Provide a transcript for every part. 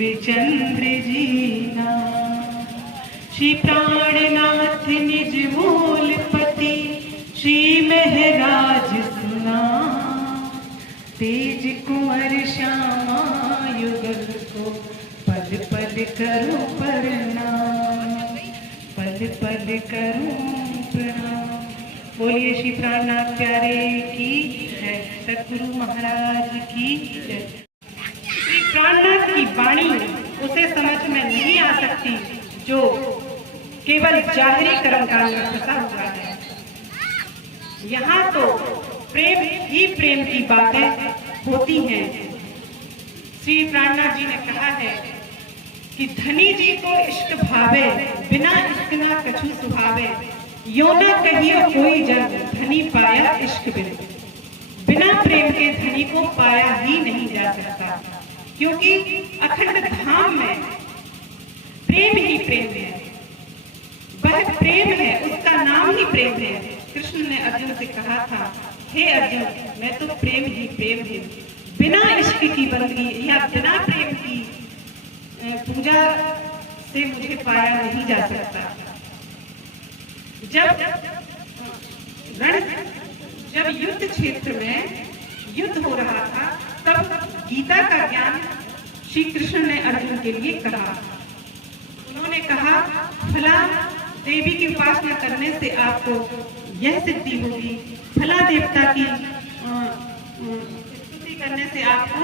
चंद्र जीना। श्री प्राणनाथ निज मूलपति श्री महराज सुना। तेज कुंवर श्यामा युगल को पल पल करूं प्रणाम, पल पल करूं प्रणाम। बोलिए श्री प्राणनाथ प्यारे की जय, सतगुरु महाराज की जय। श्री प्राणनाथ की वाणी उसे समझ में नहीं आ सकती जो केवल जाहिरी कर्मकांड में फंसा हुआ है। यहाँ तो प्रेम ही प्रेम की बातें होती हैं। श्री प्राणनाथ जी ने कहा है कि धनी जी को इष्ट भावे, बिना इष्ट ना कछु सुभावे। यो न कहियो कोई जन धनी पाया इश्क बिन। बिना प्रेम के धनी को पाया ही नहीं जा सकता, क्योंकि अखंड धाम में प्रेम ही प्रेम है। वह प्रेम है, उसका नाम ही प्रेम है। कृष्ण ने अर्जुन से कहा था, हे अर्जुन, मैं तो प्रेम ही प्रेम हूँ। बिना इश्क की बंदगी या बिना प्रेम की पूजा से मुझे पाया नहीं जा सकता। जब युद्ध क्षेत्र में युद्ध हो रहा था, तब गीता का ज्ञान श्री कृष्ण ने अर्जुन के लिए कहा। उन्होंने कहा, फला देवी की उपासना करने से आपको यह सिद्धि होगी, फला देवता की स्तुति करने से आपको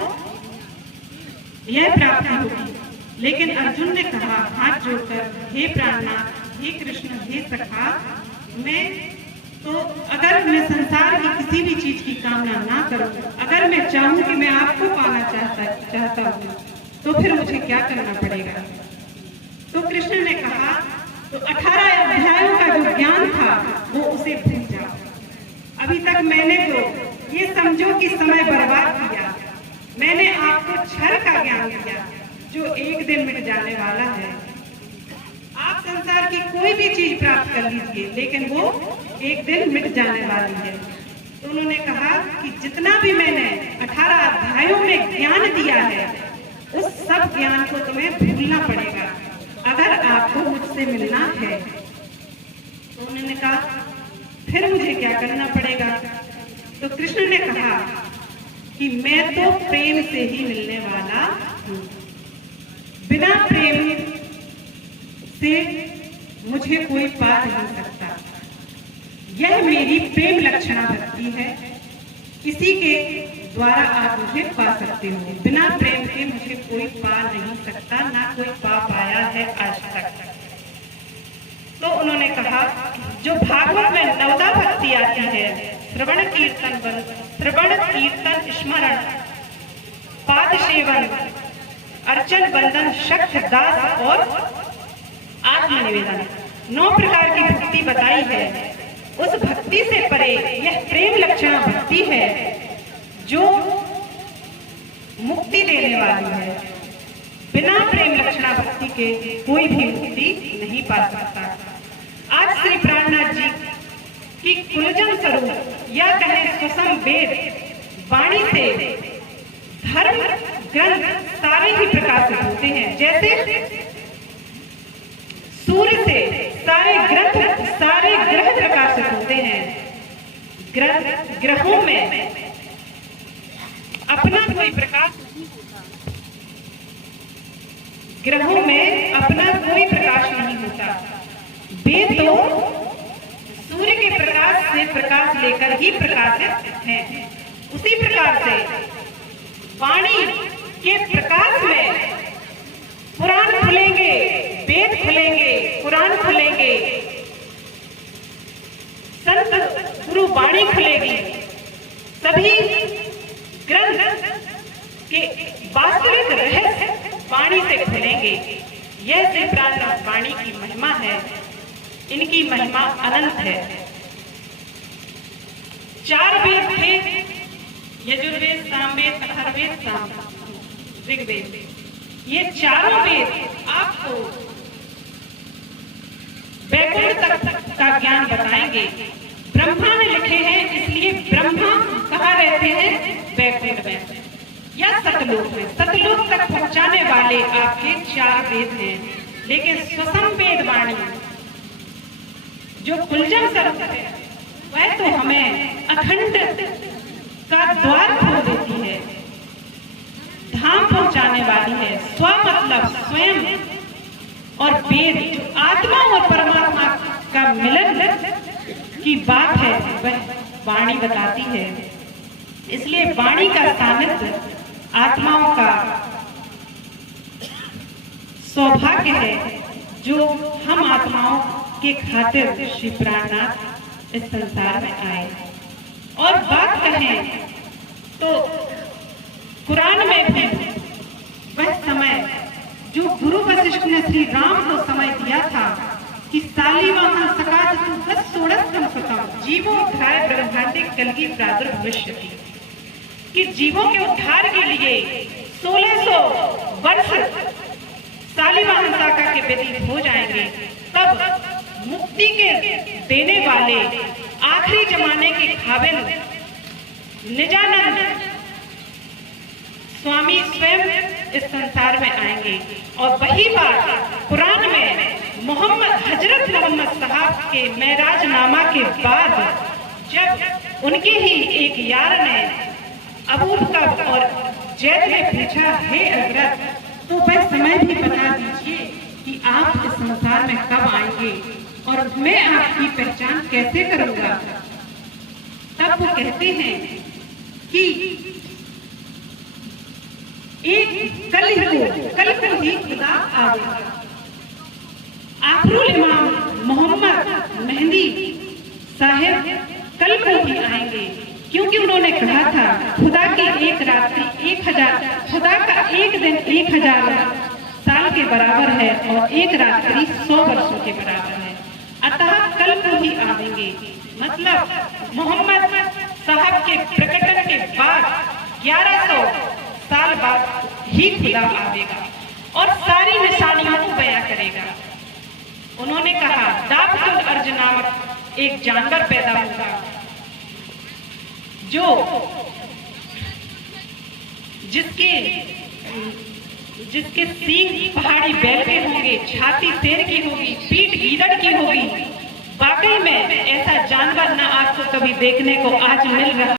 यह प्राप्ति होगी। लेकिन अर्जुन ने कहा हाथ जोड़कर, हे प्राणनाथ, हे कृष्ण, हे सखा, मैं तो अगर मैं संसार की किसी भी चीज की कामना ना करूं, अगर मैं चाहूं कि मैं आपको पाना चाहता हूं, तो फिर मुझे क्या करना पड़ेगा? तो कृष्ण ने कहा, तो 18 अध्यायों का जो ज्ञान था वो उसे भूल जाओ। अभी तक मैंने तो ये समझो कि समय बर्बाद किया। मैंने आपको क्षर का ज्ञान दिया जो एक दिन मिट जाने वाला है। आप संसार की कोई भी चीज प्राप्त कर लीजिए, लेकिन वो एक दिन मिट जाने वाली है। तो उन्होंने कहा कि जितना भी मैंने 18 अध्यायों में ज्ञान दिया है, उस सब ज्ञान को तुम्हें भूलना पड़ेगा अगर आपको मुझसे मिलना है। तो उन्होंने कहा, फिर मुझे क्या करना पड़ेगा? तो कृष्ण ने कहा कि मैं तो प्रेम से ही मिलने वाला हूँ। बिना प्रेम से मुझे कोई पा नहीं सकता। यह मेरी प्रेम लक्षणा भक्ति है। इसी के द्वारा आप मुझे पा सकते हो। बिना प्रेम के मुझे कोई पा नहीं सकता, ना कोई पा पाया है आज तक। तो उन्होंने कहा, जो भागवत में नवदा भक्ति आती है, श्रवण कीर्तन स्मरण पाद सेवन अर्चन बंदन शक्त दास और आत्मनिवेदन, 9 प्रकार की भक्ति बताई है। उस भक्ति से परे यह प्रेम लक्षणा भक्ति है जो मुक्ति देने वाली है। बिना प्रेम लक्षणा भक्ति के कोई भी मुक्ति नहीं पा सकता। आज श्री प्राणनाथ जी की कुलजन स्वरूप या कहें सुसम वेद वाणी से धर्म ग्रंथ सारे ही प्रकाशित होते हैं। जैसे सूर्य से सारे ग्रह प्रकाशित होते हैं। ग्रहों में अपना कोई प्रकाश नहीं होता। ग्रहों में अपना कोई प्रकाश नहीं होता। वेद तो सूर्य के प्रकाश से प्रकाश लेकर ही प्रकाशित हैं। उसी प्रकार से वाणी के प्रकाश में पुराण खुलेंगे, वेद खुलेंगे, पुराण खुलेंगे, संत गुरु वाणी खुलेगी। सभी ग्रंथ के वास्तविक रहस्य वाणी से खुलेंगे। यह श्री प्राणनाथ वाणी की महिमा है। इनकी महिमा अनंत है। 4 वेद थे, यजुर्वेद, सामवेद, अथर्ववेद, ऋग्वेद। ये चारों वेद आपको वैकुंठ तक का ज्ञान बताएंगे। ब्रह्मा ने लिखे हैं, इसलिए ब्रह्मा कहाँ रहते हैं? वैकुंठ में। या सतलोक में। सतलोक तक पहुंचाने वाले आपके 4 वेद हैं, लेकिन स्वसम वेद वाणी जो कुलजम स्वरूप है वह तो हमें अखंड का द्वार खोल देती है, धाम पहुंचाने वाली है। स्व मतलब स्वयं, और वेद जो आत्मा और परमात्मा का मिलन की बात है वह वाणी बताती है। इसलिए वाणी का सानिध्य आत्माओं का सौभाग्य है, जो हम आत्माओं के खातिर श्री प्राणनाथ इस संसार में आए। और बात कहें तो कुरान में भी वह समय जो गुरु वशिष्ठ ने श्री राम को समय दिया था कि सालीवाहन सकात बस सोड़स्तम सुतम जीवों उद्धार ब्रह्मांडिक कलगी प्रादुर्भविष्यति, कि जीवों के उद्धार के लिए 1600 वर्ष सालीवाहन साका के व्यतीत हो जाएंगे। तब मुक्ति के देने वाले आखिरी जमाने के काबिल निजानंद स्वामी स्वयं इस संसार में आएंगे। और वही बात कुरान में हजरत मोहम्मद साहब के मेराज नामा के बाद जब उनके ही एक यार ने अबू बकर और जैद में पूछा, हे हजरत तो वह समय भी बता दीजिए कि आप इस संसार में कब आएंगे और मैं आपकी पहचान कैसे करूंगा। तब वो कहते हैं कि एक कल को ही खुदा आएगा। आखिरुल इमाम मोहम्मद मेहंदी साहिब कल को ही आएंगे, क्योंकि उन्होंने कहा था खुदा की एक रात्रि 1000, खुदा का एक दिन 1000 साल के बराबर है और एक रात्रि 100 वर्षों के बराबर है। अतः कल को ही आएंगे, मतलब मोहम्मद साहब के प्रकटन के बाद 1100 साल बाद ही खुदा आवेगा और सारी निशानियों को बयां करेगा। उन्होंने कहा दाबतुल अर्ज नामक एक जानवर पैदा होगा जो जिसके सींग पहाड़ी बैल के होंगे, छाती शेर की होगी, पीठ गीदड़ की होगी। वाकई में ऐसा जानवर न आपको कभी देखने को आज मिल रहा